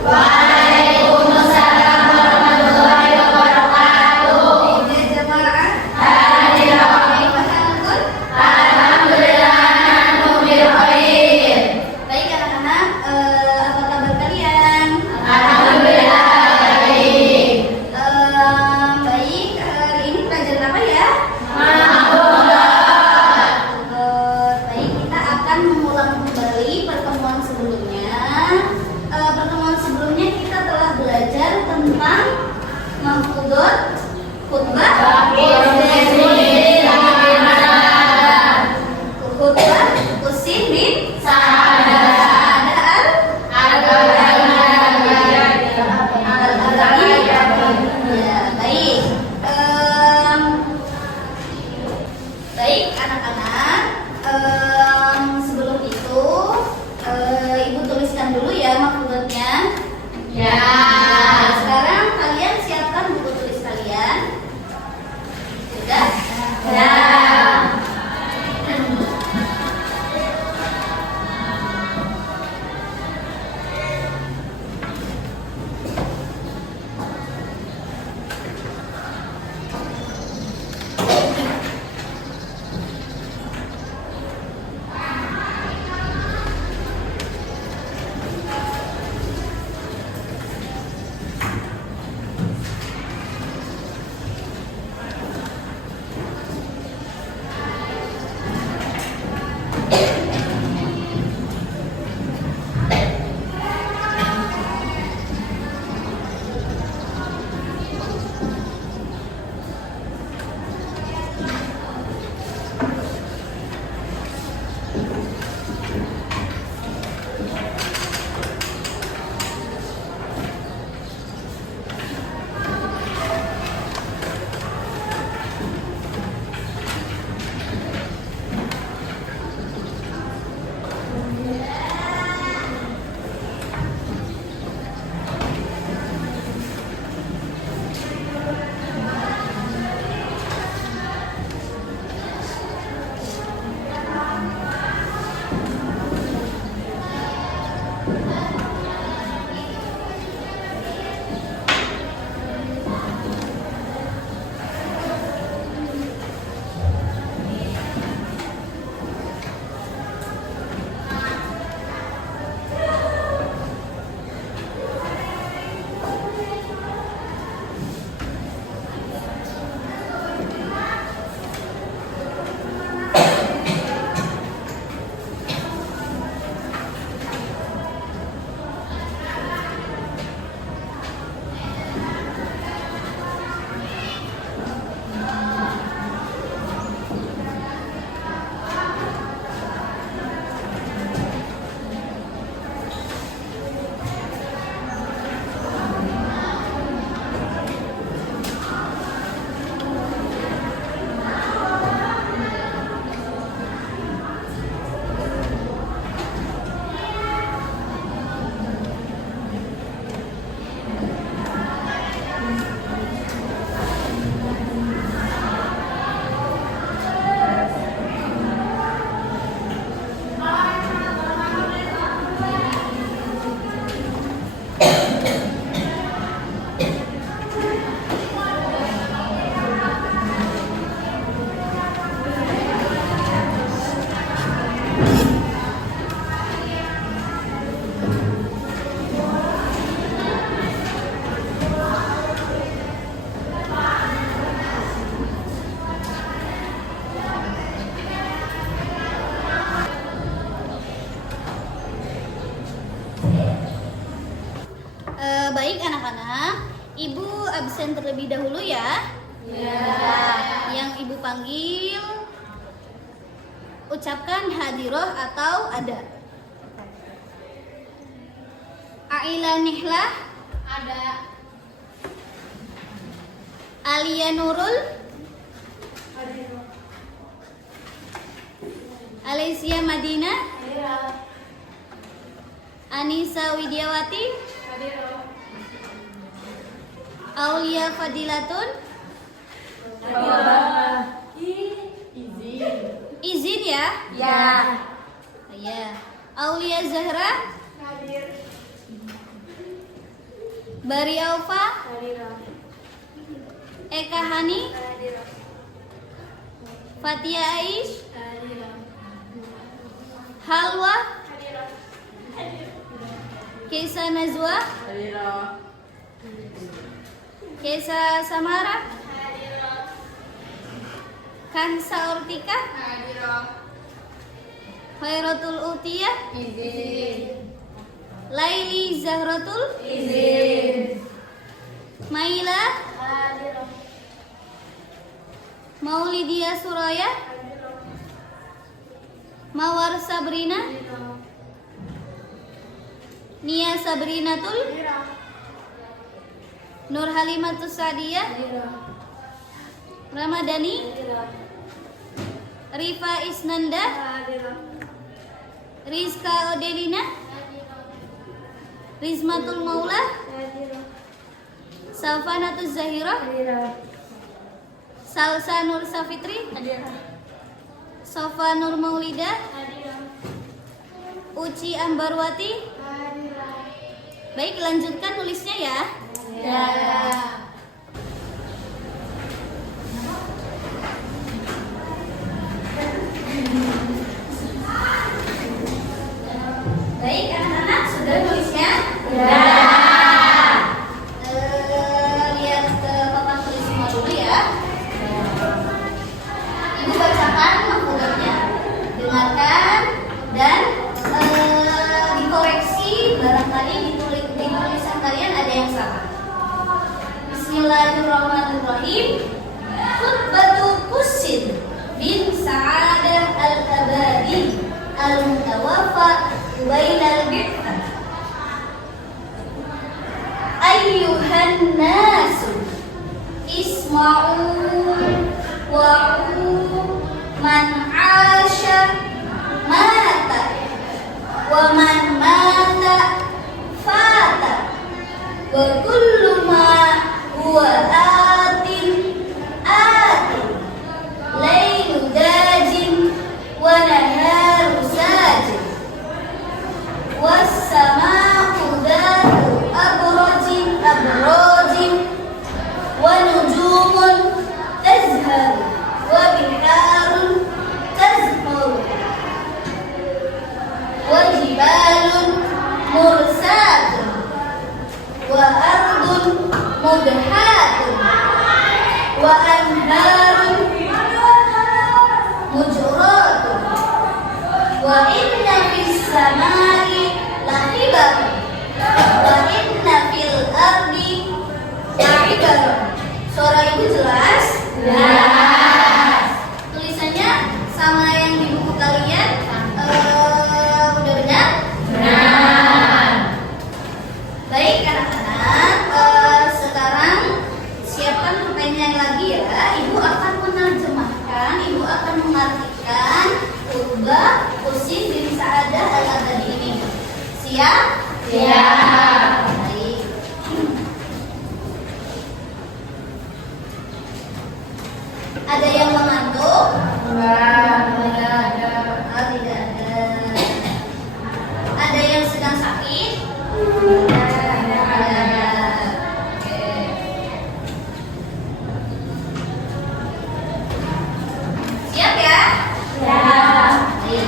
Waalaikumsalam warahmatullahi wabarakatuh. Ini jemaah. Hadirin. Alhamdulillah. Alhamdulillah nahnu bikhair. Baik anak-anak, apa kabar kalian? Alhamdulillah baik. Baik, hari ini pelajaran apa ya? Mahfudz. Baik, kita akan mengulang kembali pertemuan sebelumnya. Pertemuan sebelumnya kita telah belajar tentang mahfudz, khutbah, khutbah, usin bin keadaan, ya, baik. Baik anak-anak, sebelum itu ibu tuliskan dulu ya mahfudnya. Ya. Nah, sekarang kalian siapkan buku tulis kalian. Sudah? Ya. Baik anak-anak, ibu absen terlebih dahulu ya. Ya. Yang ibu panggil, ucapkan hadiroh atau ada. Aila Nihlah, Ada. Alia Nurul, Alicia Madina, Anissa Widiawati, Aulia Fadilatun, izin ya. Ya. Ya. Aulia Zahra, Bari Aufa, Eka Hani, Fatia Aish, Halwa, Kesa Nazwa, Kesa Samara, Kansa Ortika, Khairatul Utiyah, Laili Zahratul, Maila, Maulidia Suraya, Mawar Sabrina, Nia Sabrinatul, Nur Halimatus Sadiyah, Ramadhani, Rifa Isnanda, Rizka Odelina, Rizmatul Maula, Salfanatus Zahira, Salsa Nur Safitri, Sofa Nur Maulida, Uci Ambarwati. Baik, lanjutkan nulisnya ya. Baik, anak-anak sudah nulisnya? Lihat ke papan tulis semua dulu ya. Ibu bacakan makulahnya, dengarkan dan dikoreksi barangkali di tulisan kalian ada yang salah. Bismillahirrahmanirrahim. Khutbatu Qusin bin Sa'adah al-Abadi al-Mutawaffa Ubainal Bi'ah. Ayyuhan nasu isma'u wa'u man 'asha mata wa man mata fata wa kullu ma huwa atin lailu dajin wa naharu sajin was-sama'u dhatu abrajin wa nujumun tazhar wa biharun tazhar wa jibalun mursatun wa ardun mudhatun wa anharun mujratun wa inna fis samai la'ibarun wa inna fil ardi la'ibarun. Suara ibu jelas? Jelas. Tulisannya sama yang di buku kalian? Udah benar? Benar. Baik anak-anak, sekarang siapkan pulpennya lagi ya. Ibu akan menerjemahkan, ibu akan mengartikan khutbah Qusin bin Sa'adah al-Abadi ini. Siap? Siap. Baik. Ada yang mengantuk? Tidak ada. Oh, tidak ada. Ada yang sedang sakit? Tidak ada. Oke. Siap ya? Siap. Baik.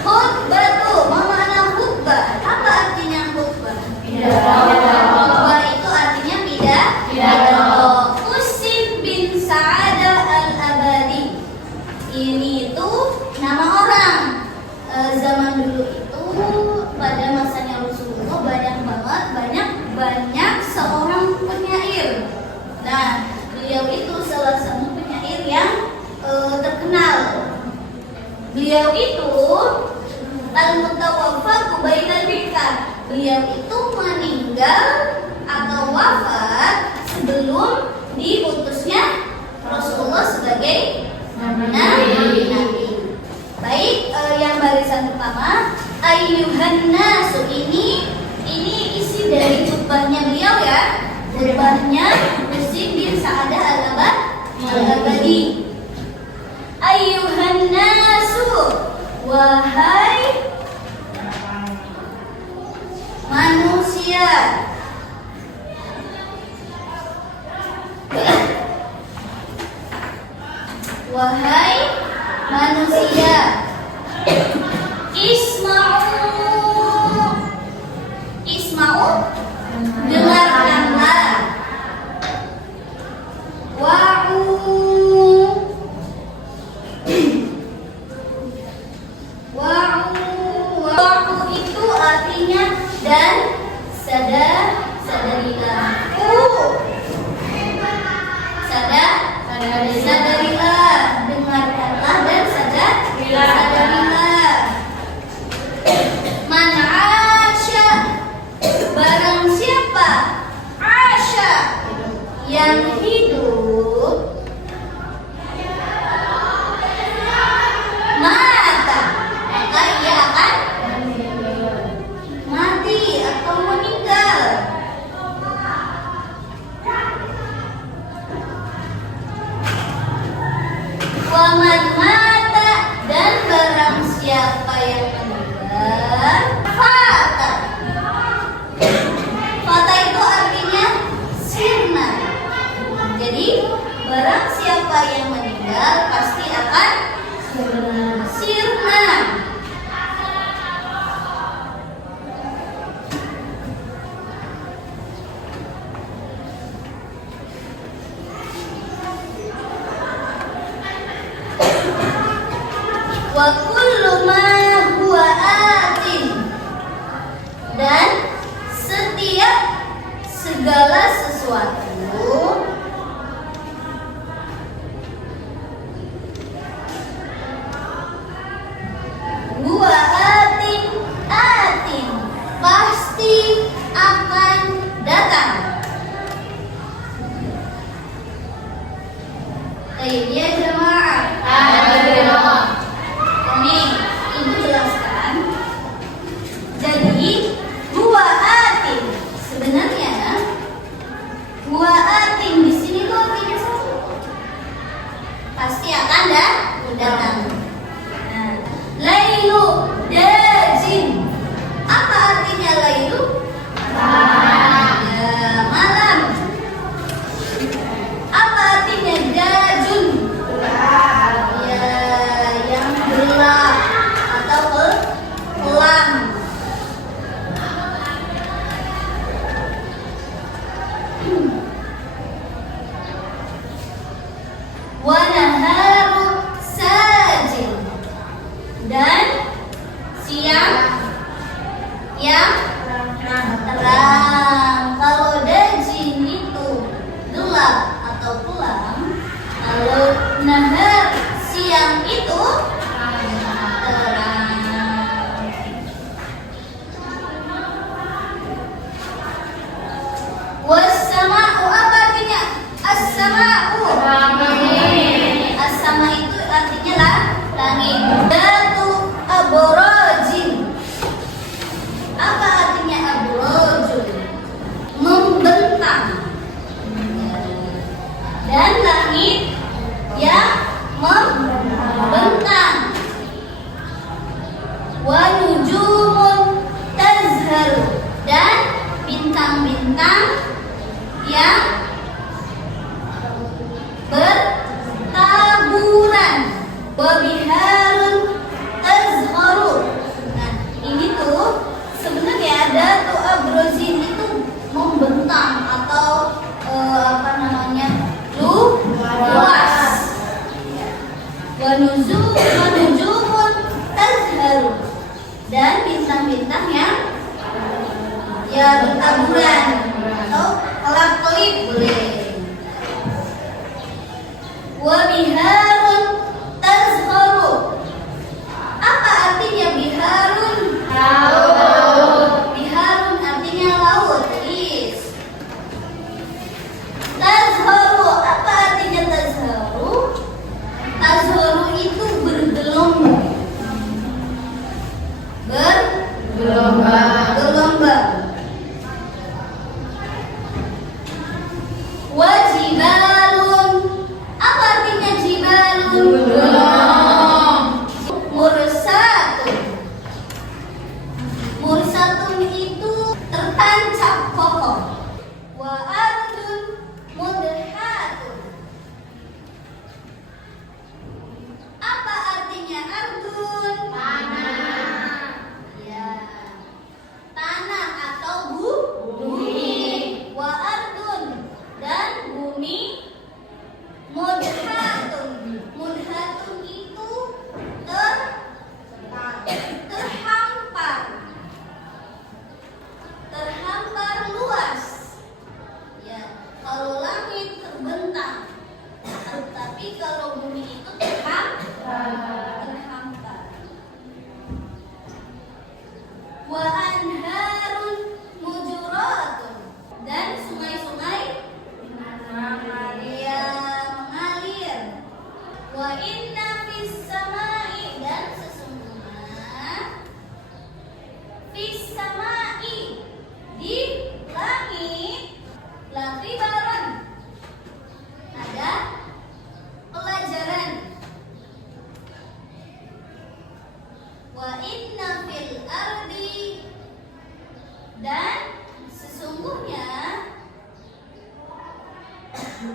Khutbah tuh, mana khutbah? Apa artinya khutbah? Khutbah itu artinya pidato. Qusin bin Sa'adah al-Abadi. Ini itu nama orang. Zaman dulu itu pada masanya Rasulullah banyak seorang penyair. Nah, beliau itu salah satu penyair yang terkenal. Beliau itu al-Mutawaffa Ubainal Bi'ah. Beliau itu meninggal atau wafat sebelum diutusnya Rasulullah sebagai nabi. Baik, yang barisan pertama, ayyuhan nasu, ini isi dari khutbahnya beliau ya. Khutbahnya Qusin bin Sa'adah al-Abadi. Ayyuhan nasu, wahai manusia. Wahai manusia, isma'u. Isma'u, dengarkanlah. Wa'u. Wa'u itu artinya dan sadarilah. Sadarilah, dengarkanlah dan sadarilah. Man asya, barang siapa asya yang hidup, mata, maka ia akan mati atau meninggal. Waman mata, dan barang siapa yang meninggal, fata. Fata itu artinya sirna. Jadi barang siapa yang meninggal pasti akan sirna. Wa kullu ma huwa atin, dan setiap segala sesuatu huwa atin pasti akan datang. Ya jemaah. Nih, ibu jelaskan. Jadi huwa atin sebenarnya huwa atin di sini tuh artinya satu, pasti akan datang. Nah, lailu dajin, apa artinya lailu? Malam. Apa artinya dajun? Yang gelap atau kelam. Wa naharu sajin, dan siang yang terang. Kalau dajin itu gelap atau kelam, kalau nahar siang itu terang. Wassama'u, apa artinya? As-sama'u. As-sama itu artinya langit. Datu abrojin, apa artinya abrojin? Membentang. Dan langit yang membentang. Wa nujumun tazharu, dan bintang-bintang yang bertaburan. Wa biharun tazharu. Nah, ini tuh sebenarnya datu abrozin itu membentang atau luas. Wa nujumun tazharu, dan bintang-bintang yang bertaburan atau kelap-kelip boleh. Wa biharun tazharu, apa artinya biharun? Biharun artinya laut. Tazharu, apa artinya tazharu? Tazharu itu bergelombang. Bergelombang. Wajibalun, apa artinya jibal? ardi. Dan sesungguhnya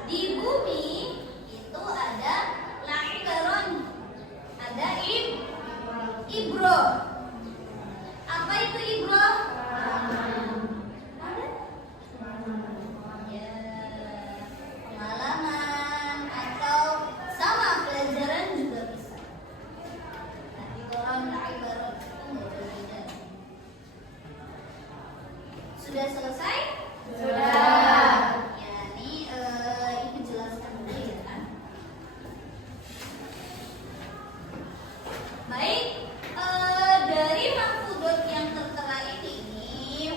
di bumi itu ada la'ibaron, ada ibro. Apa itu ibro? Ada? Ya, pengalaman atau sama pelajaran juga bisa. La'ibaron, la'ibaron itu nggak berbeda. Sudah selesai? Sudah. Ya, ini jelaskan dulu ya kan. Baik, dari mahfudot yang tertera ini,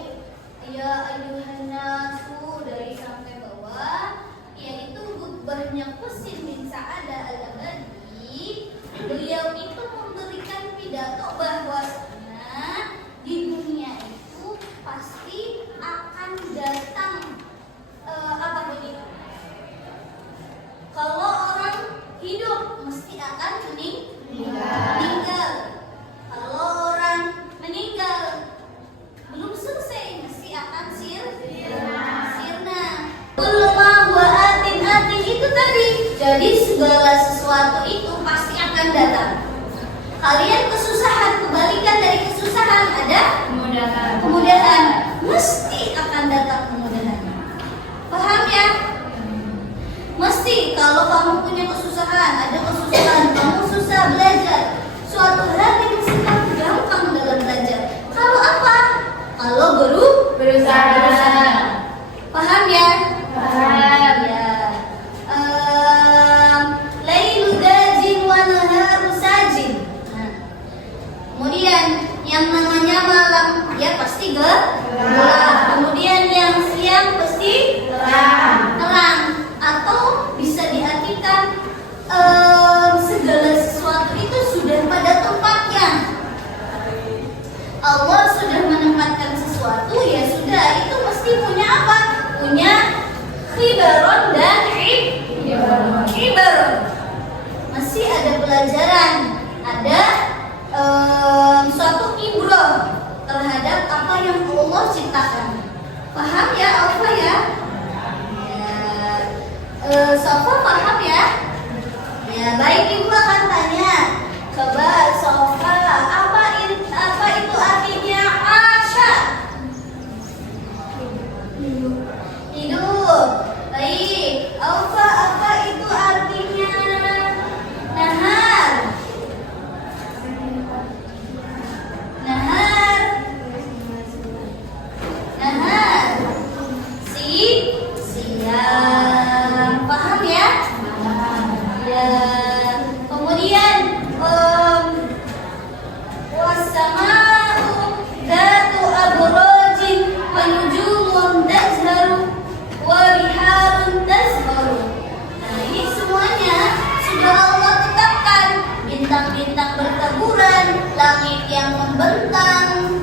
ya ayuhan nasu dari sampai bawah, yaitu banyak Husin bin Sa'adah al-Abadi. Beliau itu memberikan pidato bahwasanya di dunia itu pasti akan datang apa begitu? Kalau orang hidup mesti akan meninggal. Kalau orang meninggal belum selesai mesti akan sirna. Kullu ma huwa atin itu tadi. Jadi segala sesuatu itu pasti akan datang. Kalian kesusahan, kebalikan dari kesusahan ada kemudahan. Mesti akan datang kemudahan. Paham ya? Mesti kalau kamu punya kesusahan, ada kesusahan, kamu susah belajar, suatu hari mesti kamu gampang dalam belajar. Kalau apa? Kalau berusaha. Paham ya? Paham. Ya. Lailu dajin wa naharu sajin. Nah, kemudian yang namanya malam ya pasti gelap. Kemudian yang siang pasti terang. Atau bisa diartikan segala sesuatu itu sudah pada tempatnya. Allah sudah menempatkan sesuatu, ya sudah, itu mesti punya apa? Punya khibaron dan ibaron. Masih ada pelajaran, ada suatu ibroh terhadap apa yang Allah ciptakan. Paham ya, Alfa ya? Sofa paham ya? Ya baik, ibu akan tanya. Coba Sofa, apa itu artinya Asya? Hidup. Baik. Alfa, apa itu artinya Nahar? Nahar. Siang. Paham ya? Ya. Kemudian wasama'u datu abrojin wa nujumun tazharu wa biharun tazharu. Nah, ini semuanya sudah Allah tetapkan. Bintang-bintang bertaburan, langit yang membentang.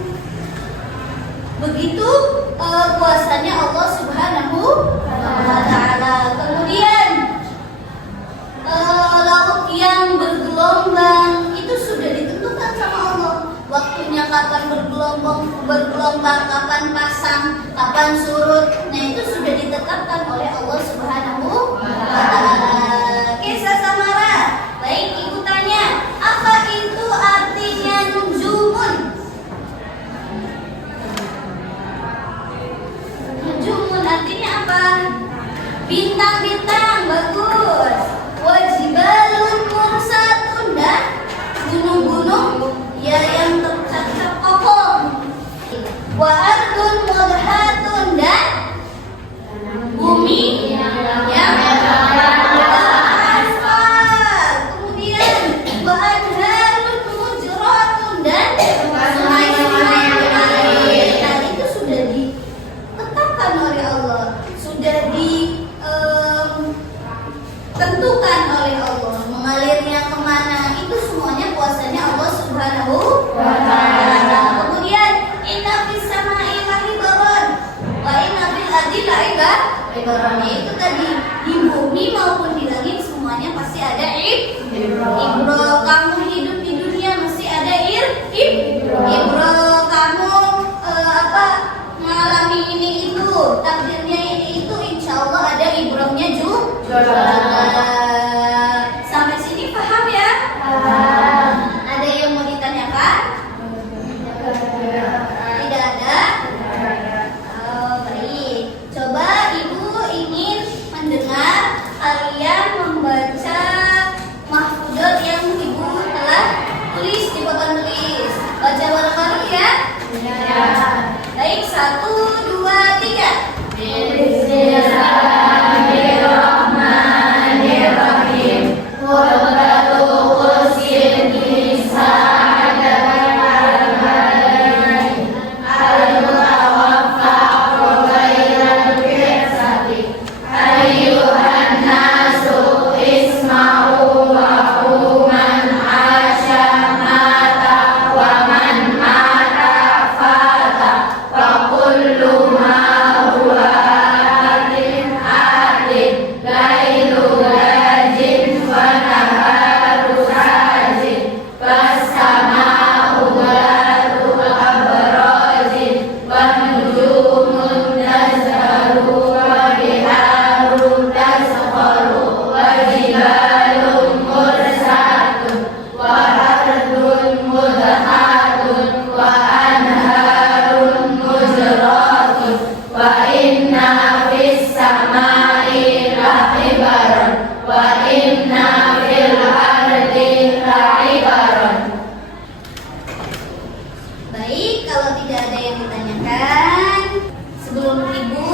Begitu kuasanya Allah Subhanahu wa ta'ala. Kemudian laut yang bergelombang itu sudah ditentukan sama Allah. Waktunya kapan bergelombang, kapan pasang, kapan surut. Nah, itu sudah ditetapkan oleh Allah Subhanahu wa ta'ala. Kisah Samara. Baik, ibu tanya, apa itu artinya nujumun? Nujumun artinya apa? Bintang-bintang, bagus. Wajibalun mursatun, dan gunung-gunung ya yang terkokoh. Wa ardun mudhatun, dan bumi yang aspal. Kemudian wa anharun mujratun, dan sungai-sungai mengalir. Nah, itu sudah ditetapkan oleh Allah, sudah ditentukan oleh Allah. Mengalirnya kemana itu semuanya kuasanya Allah Subhanahu wa ta'ala. Kemudian inna fis sama'i la'ibaron wa inna fil ardi la'ibaron. Itu tadi di bumi maupun di langit semuanya pasti ada ibro. Kamu hidup di dunia mesti ada ibro. Kamu takdirnya itu insya Allah ada ibrahnya juga. Sampai sini paham ya? Ada yang mau ditanyakan? Tidak ada? Oh, baik. Coba Ibu ingin mendengar kalian membaca mahfudot yang Ibu telah tulis di papan tulis. Baca bareng-bareng ya? Baik, 1, 2, 3. Bismillahirrahmanirrahim. Khutbatul Qusin Isa al-mutawaffa qawailan bi'asati. Ayyuhan nasu isma'u wa man asya mata wa man mata fata wa kullu ma huwa atin atin lailu rajin wa naharu sajin wassama'u dhatu abrajin wan nujumun nazharu wa biharun tasqalu wa jibalun mursatun wa ardun mudhatun wa anharun mujratun wa inna fis samai la'ibaran wa inna fil ardi la'ibaran. Baik, kalau tidak ada yang ditanyakan, sebelum Ibu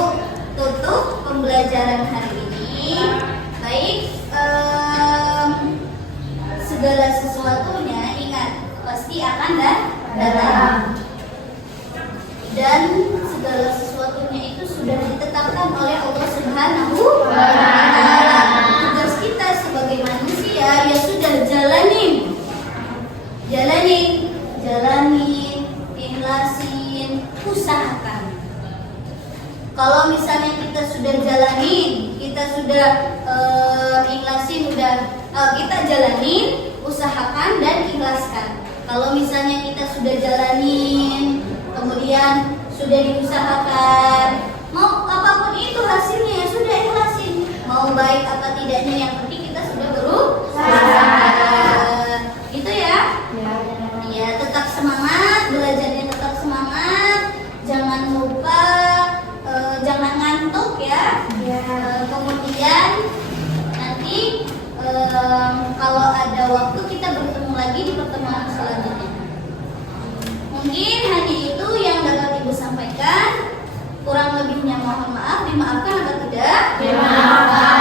tutup pembelajaran hari ini, baik, segala sesuatunya ingat pasti akan datang, dan segala sesuatunya itu sudah ditetapkan oleh Allah Subhanahu wa Ta'ala. Tugas kita sebagai manusia ya sudah jalanin, ikhlasin, usahakan. Kalau misalnya kita sudah jalanin, kita sudah ikhlasin, kita jalanin, usahakan dan ikhlaskan. Kalau misalnya kita sudah jalanin, kemudian sudah diusahakan, mau apapun itu hasilnya ya sudah ikhlasin. Mau baik apa tidaknya, yang penting kita sudah berusaha. Gitu ya? Ya, tetap semangat, belajarnya tetap semangat. Jangan lupa, jangan ngantuk ya. Kemudian nanti kalau ada waktu kita bertemu lagi di pertemuan selanjutnya. Mungkin hanya itu yang dapat Ibu sampaikan. Kurang lebihnya mohon maaf, dimaafkan atau tidak? Dimaafkan.